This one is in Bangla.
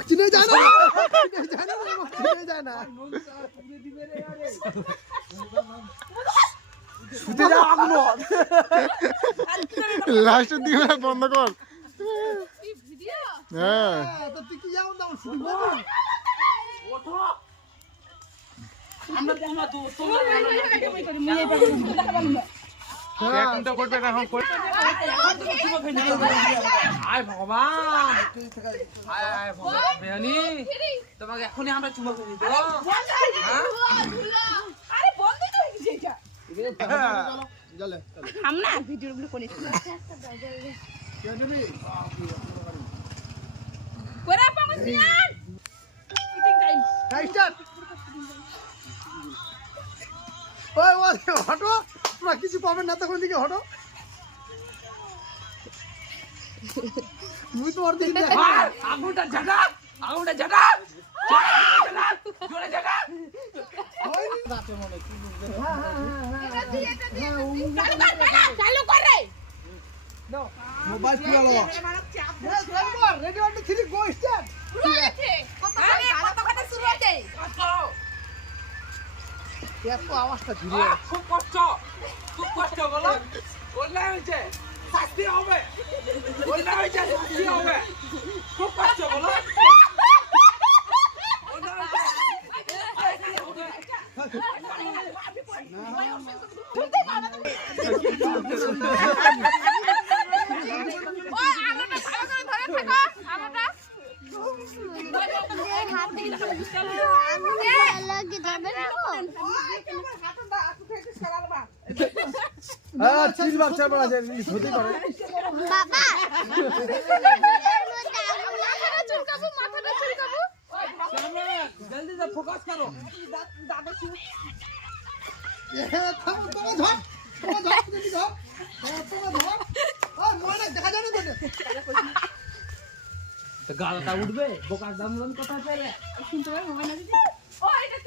চিনে যায় না চিনে যায় না শুতে যাও আগুন লাস্টের দিকে বন্ধ কর হ্যাঁ তো তুই কি যাও দাও শুনবো ওঠো আমরা দোস্ত এখনটা করবে না এখন করবে আয় ভগবান আয় ভগবান বেহানি তোমাকে এখনই আমরা চুমা করে দিই আরে বন্ধ তো হয়ে গেছে এটা চলে আমরা ভিডিওগুলো করেছি কোরা পামছিলাম সিটিং টাইম স্টার্ট ওই ওই হটো তোমরা কিছু পাবেন না তখন দিকে হটো মুই তো ওর দিকে আগুনটা ঝাড়া জোরে ঝাড়া ওই রাতে মনে কি চালু কর রে দাও মোবাইল খুলে লাও রেডি 1 2 3 গো স্টার্ট শুরু হয়েছে কত কথা শুরু হয়েছে এত আওয়াজটা ধীরে খুব কষ্ট বলো বললে হয়েছে শাস্তি হবে খুব কষ্ট বলো চিজ বাচ্চা বড় আছে হতে পারে বাবা মাথাটা চুলকাবো জলদি যা ফোকাস করো থামো তুমি ধর ওই মনে দেখা যায় না তো গালটা উঠবে বোকার দাম কথা চাইলে শুনতে পারো মোবাইল আছে ও এটা